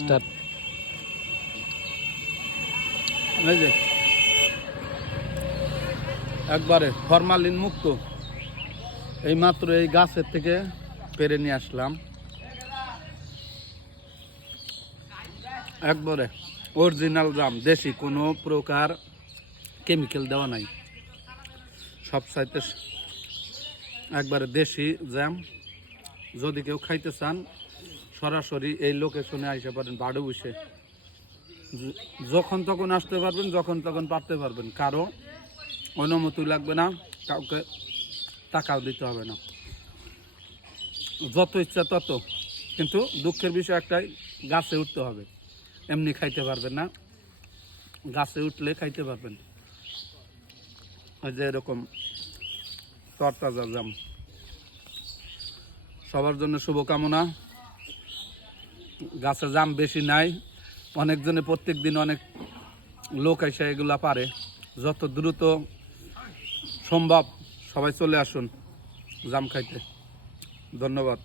Start. এই যে একবারে ফরমালিন মুক্ত, এই মাত্র এই গাছের থেকে পেরে নিয়ে আসলাম, একবারে অরিজিনাল জাম, দেশি, কোনো প্রকার কেমিক্যাল দেওয়া নাই, সব চাইতে একবারে দেশি জ্যাম। যদি কেউ খাইতে চান সরাসরি এই লোকেশনে আসতে পারেন, বাড়ু বসে যখন তখন আসতে পারবেন, যখন তখন পারতে পারবেন, কারো অনুমতি লাগবে না, কাউকে টাকাও দিতে হবে না, যত ইচ্ছা তত। কিন্তু দুঃখের বিষয় একটাই, গাছে উঠতে হবে, এমনি খাইতে পারবেন না, গাছে উঠলে খাইতে পারবেন। ওই যে এরকম তরতাজা জাম। সবার জন্য শুভকামনা। গাছে জাম বেশি নাই, অনেকজনে প্রত্যেক দিন অনেক লোক এসে এগুলা পারে। যত দ্রুত সম্ভব সবাই চলে আসুন জাম খাইতে। ধন্যবাদ।